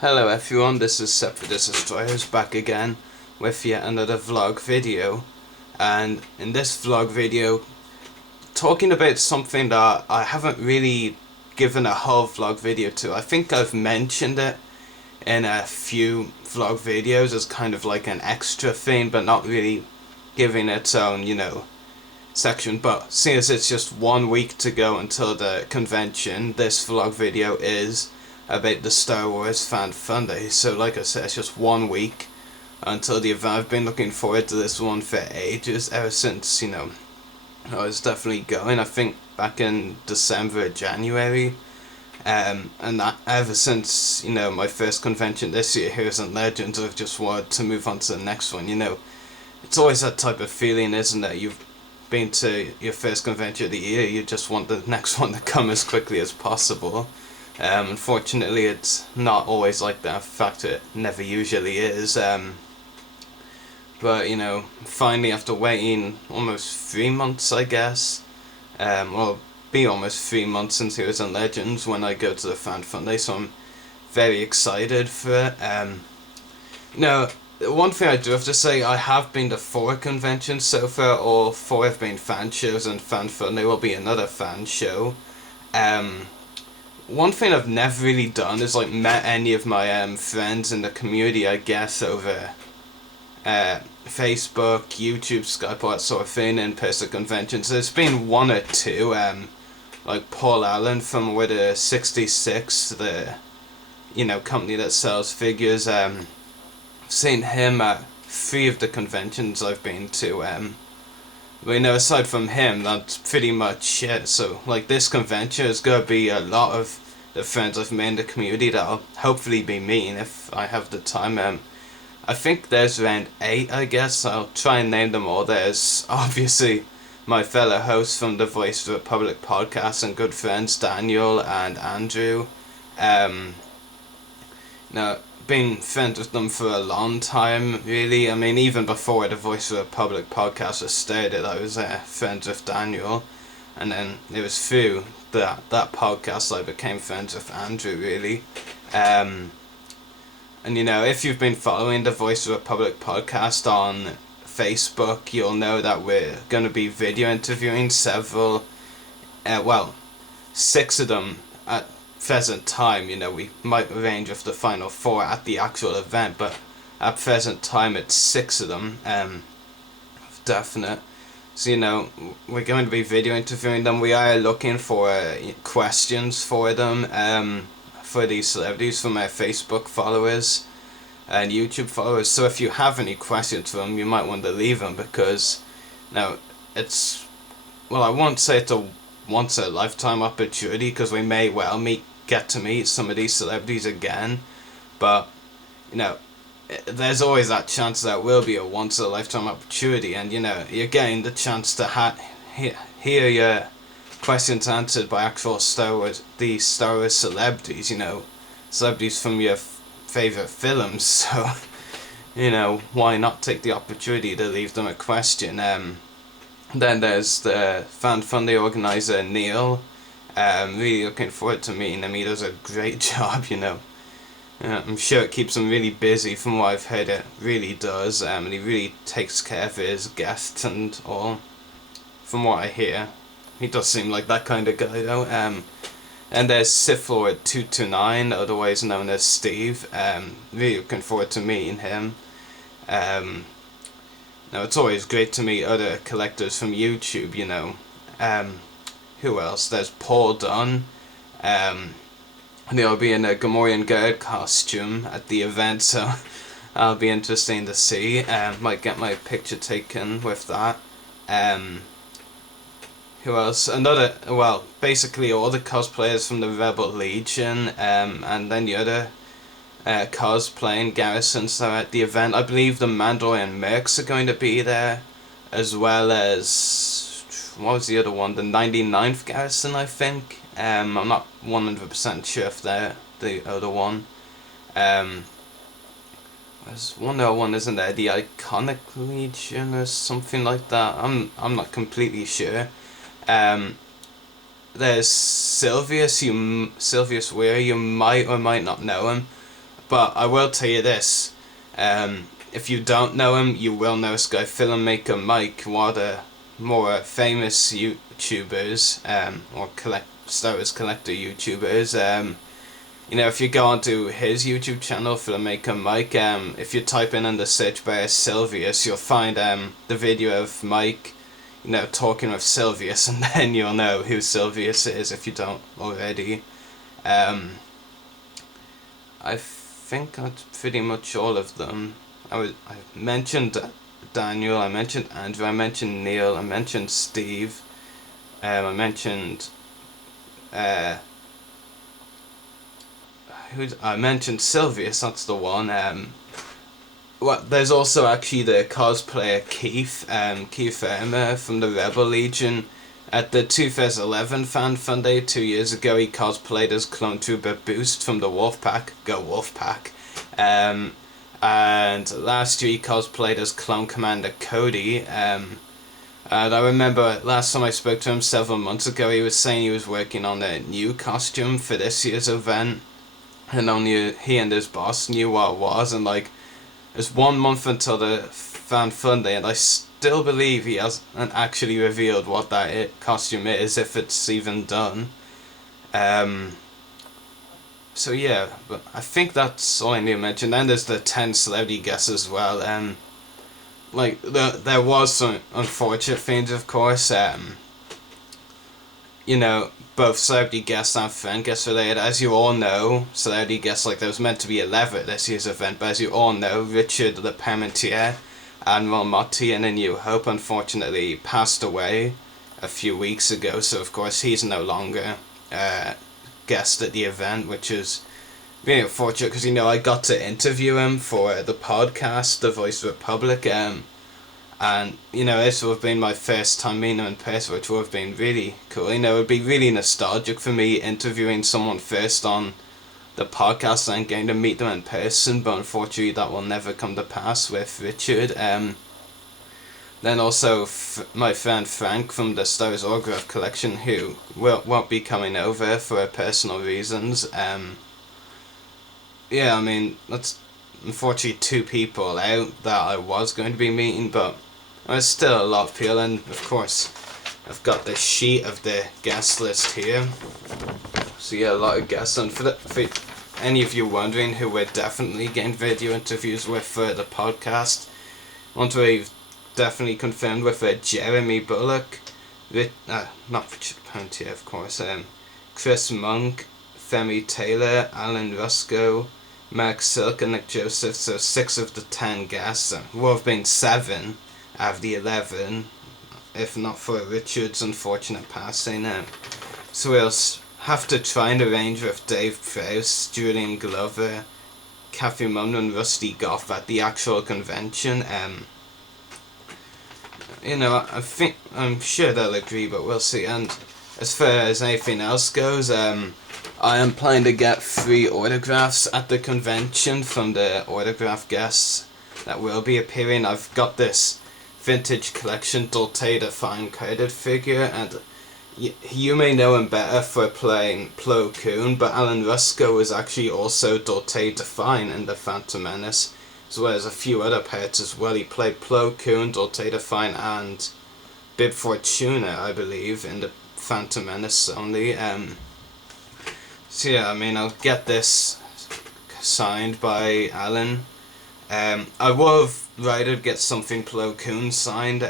Hello everyone, this is Separatist back again with yet another vlog video, and in this vlog video talking about something that I haven't really given a whole vlog video to. I think I've mentioned it in a few vlog videos as kind of like an extra thing, but not really giving its own, section. But seeing as it's just 1 week to go until the convention, this vlog video is about the Star Wars Fan Fun Day. So like I said, it's just 1 week until the event. I've been looking forward to this one for ages, ever since, I was definitely going, I think back in December, January. And that ever since, my first convention this year, Heroes and Legends, I've just wanted to move on to the next one. It's always that type of feeling, isn't it? You've been to your first convention of the year, you just want the next one to come as quickly as possible. Unfortunately, it's not always like that. In fact, it never usually is. But finally, after waiting almost 3 months, I guess, well, be almost 3 months since Heroes and Legends when I go to the Fan Fun Day, so I'm very excited for it. One thing I do have to say, I have been to 4 conventions so far. All 4 have been fan shows, and Fan Fun Day will be another fan show. One thing I've never really done is like met any of my friends in the community, I guess, over Facebook, YouTube, Skype, all that sort of thing, in-person conventions. There's been 1 or 2, like Paul Allen from Widow 66, the company that sells figures. I've seen him at 3 of the conventions I've been to. But aside from him, that's pretty much it. So, like, this convention is going to be a lot of the friends I've made in the community that I'll hopefully be meeting if I have the time. I think there's around 8, I guess. I'll try and name them all. There's obviously my fellow hosts from the Voice of the Republic podcast and good friends Daniel and Andrew. Been friends with them for a long time, really. I mean, even before the Voice of the Republic podcast was started, I was friends with Daniel, and then it was through that podcast I became friends with Andrew, really. And if you've been following the Voice of the Republic podcast on Facebook, you'll know that we're going to be video interviewing several, 6 of them at present time. We might arrange with the final 4 at the actual event, but at present time it's 6 of them, definite. So we're going to be video interviewing them. We are looking for questions for them, for these celebrities, from our Facebook followers and YouTube followers. So if you have any questions for them, you might want to leave them, because it's, well, I won't say it's a once a lifetime opportunity, because we may well get to meet some of these celebrities again, but there's always that chance that will be a once in a lifetime opportunity, and you're getting the chance to hear your questions answered by actual Star Wars celebrities, celebrities from your favorite films. So why not take the opportunity to leave them a question? Then there's the Fan Fun Day organizer Neil. Really looking forward to meeting him. He does a great job, I'm sure it keeps him really busy. From what I've heard, it really does, and he really takes care of his guests and all, from what I hear. He does seem like that kind of guy, though. And there's Sith Lord 229, otherwise known as Steve. Really looking forward to meeting him. It's always great to meet other collectors from YouTube, Who else? There's Paul Dunn. He'll be in a Gamorrean guard costume at the event, so that'll be interesting to see. Might get my picture taken with that. Who else? Basically all the cosplayers from the Rebel Legion, and then the other cosplaying garrisons are at the event. I believe the Mandalorian Mercs are going to be there, as well as, what was the other one? The 99th Garrison, I think. I'm not 100% sure if they're the other one. There's one other one, isn't there? The Iconic Legion or something like that. I'm not completely sure. There's Sylvius Weir. You might or might not know him. But I will tell you this, if you don't know him, you will know this guy, filmmaker Mike, one of the more famous YouTubers, or Star Wars collector YouTubers. You know, if you go onto his YouTube channel, filmmaker Mike, if you type in the search bar Sylvius, you'll find the video of Mike, you know, talking with Sylvius, and then you'll know who Sylvius is if you don't already. I think that's pretty much all of them. I mentioned Daniel, I mentioned Andrew, I mentioned Neil, I mentioned Steve, I mentioned I mentioned Sylvius, that's the one. Well, there's also actually the cosplayer Keith, Keith from the Rebel Legion. At the 2011 Fan Fun Day 2 years ago, he cosplayed as Clone Trooper Boost from the Wolfpack. Go Wolfpack. And last year he cosplayed as Clone Commander Cody. And I remember last time I spoke to him several months ago, he was saying he was working on a new costume for this year's event. And only he and his boss knew what it was, and like, it's 1 month until the Fan Fun Day, and I still believe he hasn't actually revealed what that costume is, if it's even done. So yeah, but I think that's all I need to mention. Then there's the 10 celebrity guests as well. Like, there was some unfortunate things, of course. You know, both celebrity guests and fan guests related. As you all know, celebrity guests, like, there was meant to be 11 at this year's event, but as you all know, Richard Le Parmentier, Admiral Motti in A New Hope, unfortunately passed away a few weeks ago, so of course he's no longer guest at the event, which is really unfortunate, because, you know, I got to interview him for the podcast, The Voice of the Republic, and, you know, this would have been my first time meeting him in person, which would have been really cool. You know, it would be really nostalgic for me interviewing someone first on the podcast and getting to meet them in person, but unfortunately that will never come to pass with Richard. Then also my friend Frank from the Star Wars Autograph Collection, who won't be coming over for personal reasons. Yeah, I mean, that's unfortunately 2 people out that I was going to be meeting, but there's still a lot of people, and of course I've got the sheet of the guest list here. So yeah, a lot of guests, and for any of you wondering who we're definitely getting video interviews with for the podcast, ones we've definitely confirmed with Jeremy Bullock, not Richard Parmentier, of course, Chris Monk, Femi Taylor, Alan Rusco, Mark Silk and Nick Joseph, so 6 of the 10 guests, would have been 7 out of the 11, if not for Richard's unfortunate passing. So we'll have to try and arrange with Dave Prowse, Julian Glover, Kathy Mumner and Rusty Goff at the actual convention. You know, I'm sure they'll agree, but we'll see. And as far as anything else goes, I am planning to get 3 autographs at the convention from the autograph guests that will be appearing. I've got this vintage collection Dolce Define carded figure, and you may know him better for playing Plo Koon, but Alan Rusco was actually also Dolce Define in The Phantom Menace, as well as a few other parts as well. He played Plo Koon, Dolce Define, and Bib Fortuna, I believe, in The Phantom Menace only. So yeah, I mean, I'll get this signed by Alan. I would have rather get something Plo Koon signed,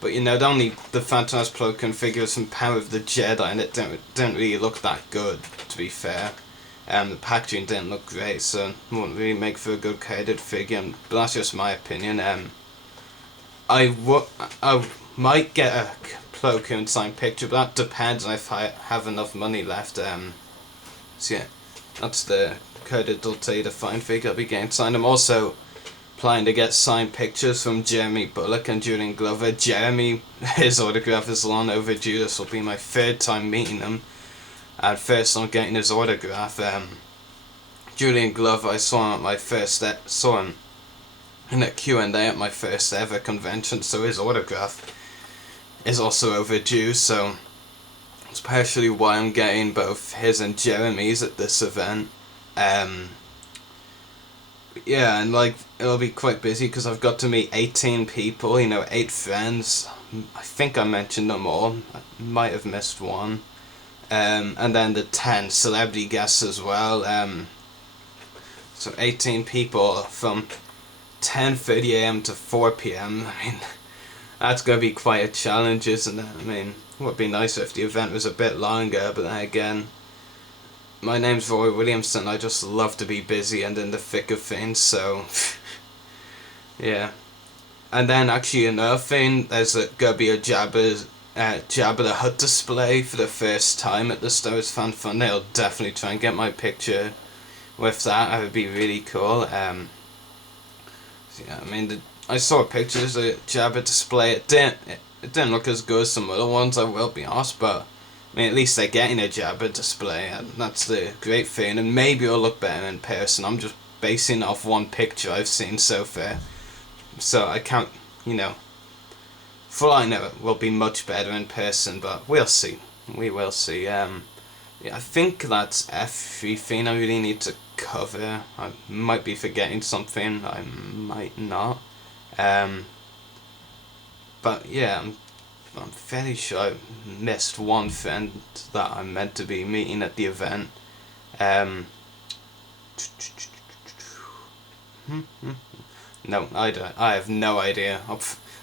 but you know, the Phantom Menace Plo Koon figures from Power of the Jedi, and it didn't really look that good, to be fair. The packaging didn't look great, so it wouldn't really make for a good carded figure, but that's just my opinion. I might get a Plo Koon signed picture, but that depends on if I have enough money left. So yeah, that's the coded Dolce Define figure I'll be getting signed. I'm also planning to get signed pictures from Jeremy Bullock and Julian Glover. Jeremy, his autograph is long overdue. This will be my 3rd time meeting him. At first I'm getting his autograph. Julian Glover, I saw him in a Q&A at my first ever convention, so his autograph is also overdue, so it's partially why I'm getting both his and Jeremy's at this event. Yeah, and like it'll be quite busy because I've got to meet 18 people, 8 friends. I think I mentioned them all. I might have missed one. And then the 10 celebrity guests as well. So 18 people from 10:30 a.m. to 4 p.m. I mean, that's going to be quite a challenge, isn't it? I mean, it would be nicer if the event was a bit longer, but then again, my name's Roy Williamson. I just love to be busy and in the thick of things, so yeah. And then actually another thing, there's gonna be a Jabba the Hutt display for the first time at the Stars Fan Fun. I'll definitely try and get my picture with that. That would be really cool. So yeah, I mean, I saw pictures of the Jabba display. It didn't look as good as some other ones, I will be honest, but I mean, at least they're getting a Jabba display, and that's the great thing. And maybe it'll look better in person. I'm just basing off one picture I've seen so far, so I can't, for all I know, it will be much better in person, but we'll see. We will see. Yeah, I think that's everything I really need to cover. I might be forgetting something. I might not. But yeah, I'm fairly sure I missed one friend that I'm meant to be meeting at the event. No, I don't. I have no idea.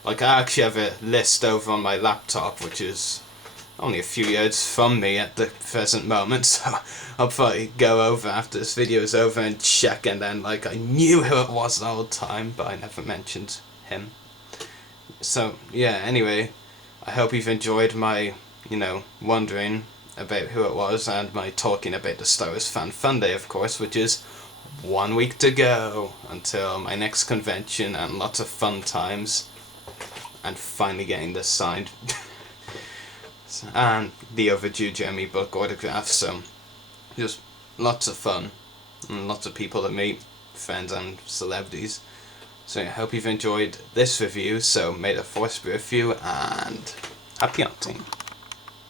Like, I actually have a list over on my laptop, which is only a few yards from me at the present moment, so I'll probably go over after this video is over and check, and then, like, I knew who it was the whole time, but I never mentioned him. So, yeah, anyway, I hope you've enjoyed my, wondering about who it was, and my talking about the Star Wars Fan Fun Day, of course, which is 1 week to go until my next convention, and lots of fun times, and finally getting this signed. And the overdue Jeremy book autograph, so just lots of fun, and lots of people to meet, friends and celebrities. So I hope you've enjoyed this review, so may the force be with you, and happy hunting.